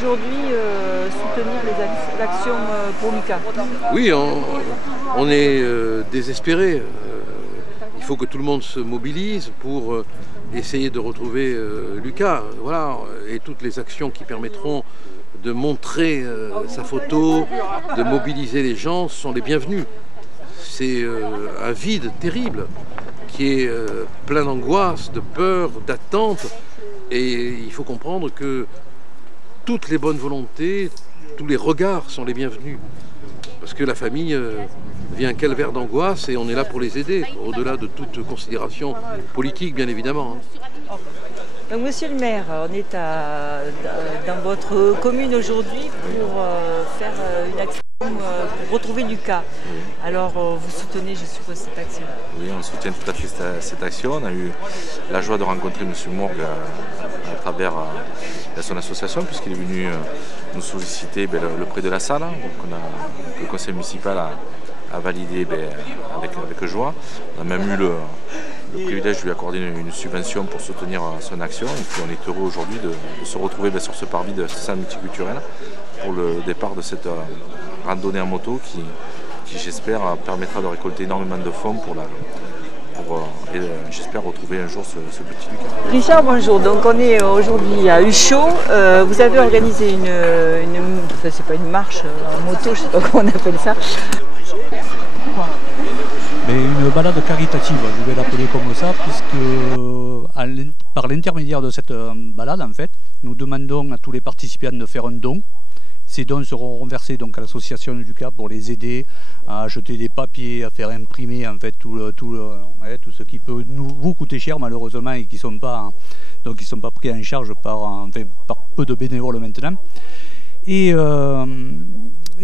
aujourd'hui soutenir les actions pour Lucas? Oui, on est désespéré. Il faut que tout le monde se mobilise pour essayer de retrouver Lucas. Voilà, et toutes les actions qui permettront de montrer sa photo, de mobiliser les gens sont les bienvenues. C'est un vide terrible qui est plein d'angoisse, de peur, d'attente. Et il faut comprendre que toutes les bonnes volontés, tous les regards sont les bienvenus. Parce que la famille vit un calvaire d'angoisse et on est là pour les aider, au-delà de toute considération politique, bien évidemment. Donc, monsieur le maire, on est dans votre commune aujourd'hui pour faire une action pour retrouver Lucas. Alors, vous soutenez, je suppose, cette action? Oui, on soutient tout à fait cette action. On a eu la joie de rencontrer M. Morgue à travers son association, puisqu'il est venu nous solliciter le prêt de la salle. Donc, le conseil municipal a validé avec joie. On a même eu le privilège de lui accorder une subvention pour soutenir son action. Et puis on est heureux aujourd'hui de se retrouver sur ce parvis de cette salle multiculturelle pour le départ de cette randonnée en moto qui j'espère permettra de récolter énormément de fonds pour j'espère retrouver un jour ce petit Lucas. Richard, bonjour. Donc on est aujourd'hui à Huchot. Vous avez organisé c'est pas une marche en moto, je sais pas comment on appelle ça. Mais une balade caritative, je vais l'appeler comme ça, puisque par l'intermédiaire de cette balade, en fait, nous demandons à tous les participants de faire un don. Ces dons seront reversés donc à l'association Lucas pour les aider à acheter des papiers, à faire imprimer en fait tout ce qui peut vous coûter cher malheureusement et qui sont pas pris en charge par peu de bénévoles maintenant. Et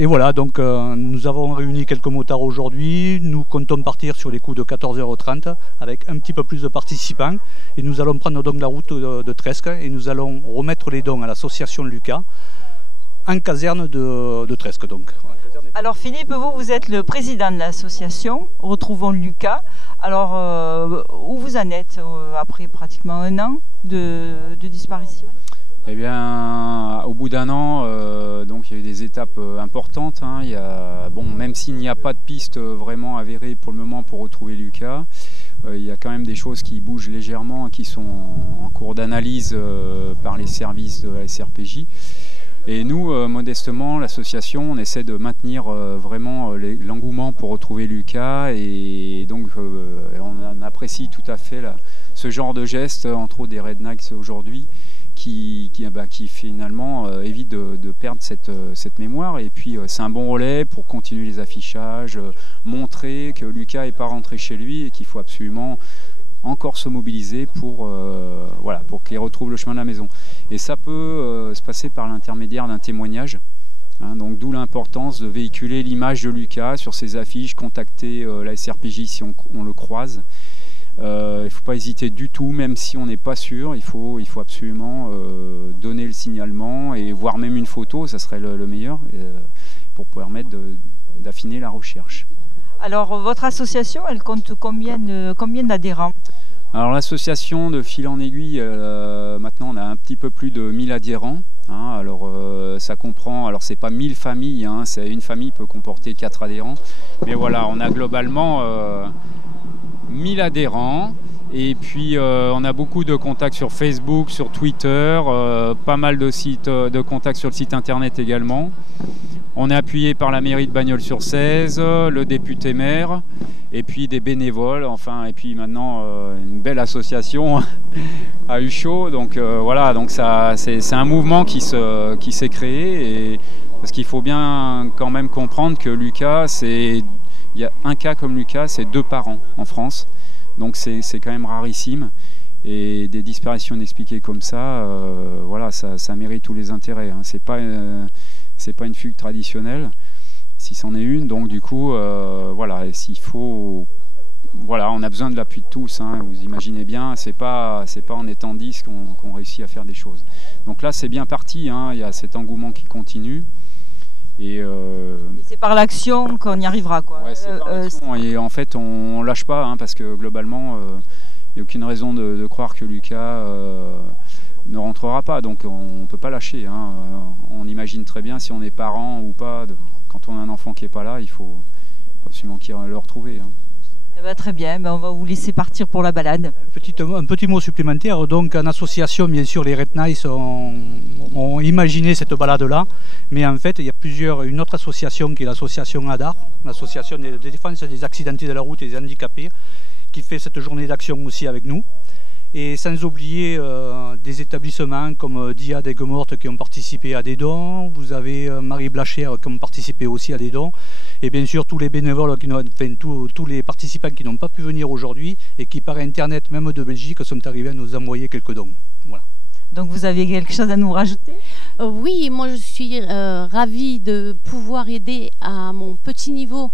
voilà, donc nous avons réuni quelques motards aujourd'hui. Nous comptons partir sur les coups de 14h30 avec un petit peu plus de participants. Et nous allons prendre donc la route de Tresques et nous allons remettre les dons à l'association Lucas en caserne de Tresques. Donc. Alors Philippe, vous êtes le président de l'association Retrouvons Lucas. Alors où vous en êtes après pratiquement un an de disparition? Eh bien, au bout d'un an, donc il y a eu des étapes importantes. Hein. Même s'il n'y a pas de piste vraiment avérée pour le moment pour retrouver Lucas, il y a quand même des choses qui bougent légèrement, qui sont en cours d'analyse par les services de la SRPJ. Et nous, modestement, l'association, on essaie de maintenir vraiment l'engouement pour retrouver Lucas. Et donc, on apprécie tout à fait ce genre de geste, entre autres des Rednecks aujourd'hui, qui finalement évite de perdre cette mémoire. Et puis c'est un bon relais pour continuer les affichages, montrer que Lucas n'est pas rentré chez lui et qu'il faut absolument encore se mobiliser pour qu'il retrouve le chemin de la maison. Et ça peut se passer par l'intermédiaire d'un témoignage. Hein, donc d'où l'importance de véhiculer l'image de Lucas sur ses affiches, contacter la SRPJ si on le croise. Il ne faut pas hésiter du tout, même si on n'est pas sûr, il faut absolument donner le signalement et voire même une photo, ça serait le meilleur, pour permettre d'affiner la recherche. Alors votre association, elle compte combien d'adhérents? Alors l'association, de fil en aiguille, maintenant on a un petit peu plus de 1000 adhérents. Hein, alors ça comprend, alors c'est pas 1000 familles, hein, une famille peut comporter 4 adhérents, mais voilà, on a globalement 1000 adhérents. Et puis on a beaucoup de contacts sur Facebook, sur Twitter, pas mal de contacts sur le site internet également. On est appuyé par la mairie de Bagnols-sur-Cèze, le député maire, et puis des bénévoles, et puis maintenant une belle association à Huchot. Donc voilà, donc c'est un mouvement qui s'est créé, parce qu'il faut bien quand même comprendre que Lucas, il y a un cas comme Lucas, c'est 2 par an en France. Donc c'est quand même rarissime. Et des disparitions inexpliquées comme ça, ça mérite tous les intérêts. Hein. C'est pas une fugue traditionnelle, si c'en est une. Donc du coup, s'il faut, on a besoin de l'appui de tous. Hein. Vous imaginez bien, c'est pas en étant 10 qu'on réussit à faire des choses. Donc là, c'est bien parti. Hein. Il y a cet engouement qui continue. Et c'est par l'action qu'on y arrivera, quoi. Ouais, c'est par l'action. Et en fait, on lâche pas, hein, parce que globalement, il n'y a aucune raison de croire que Lucas ne rentrera pas, donc on ne peut pas lâcher. Hein. On imagine très bien si on est parent ou pas, quand on a un enfant qui n'est pas là, il faut absolument qu'il le retrouver. Hein. Eh ben, très bien, on va vous laisser partir pour la balade. Un petit mot supplémentaire, donc en association, bien sûr, les Red Nice ont imaginé cette balade-là, mais en fait, il y a une autre association qui est l'association ADAR, l'association de défense des accidentés de la route et des handicapés, qui fait cette journée d'action aussi avec nous. Et sans oublier des établissements comme DIA d'Aigues-Mortes qui ont participé à des dons, vous avez Marie Blachère qui ont participé aussi à des dons, et bien sûr tous les bénévoles, tous les participants qui n'ont pas pu venir aujourd'hui et qui par internet, même de Belgique, sont arrivés à nous envoyer quelques dons. Voilà. Donc vous avez quelque chose à nous rajouter? Oui, moi je suis ravie de pouvoir aider à mon petit niveau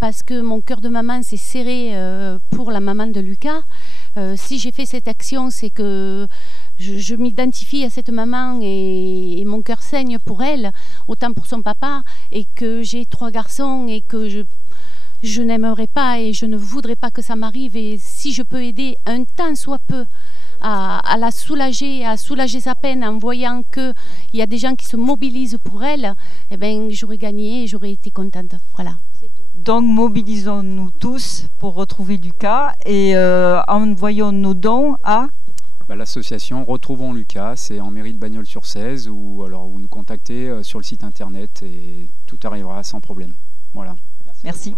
parce que mon cœur de maman s'est serré pour la maman de Lucas. Si j'ai fait cette action, c'est que je m'identifie à cette maman et mon cœur saigne pour elle, autant pour son papa, et que j'ai 3 garçons et que je n'aimerais pas et je ne voudrais pas que ça m'arrive. Et si je peux aider un tant soit peu à la soulager, à soulager sa peine en voyant qu'il y a des gens qui se mobilisent pour elle, eh ben, j'aurais gagné et j'aurais été contente. Voilà. Donc mobilisons-nous tous pour retrouver Lucas et envoyons nos dons à l'association Retrouvons Lucas, c'est en mairie de Bagnols-sur-Cèze ou alors vous nous contactez sur le site internet et tout arrivera sans problème. Voilà. Merci.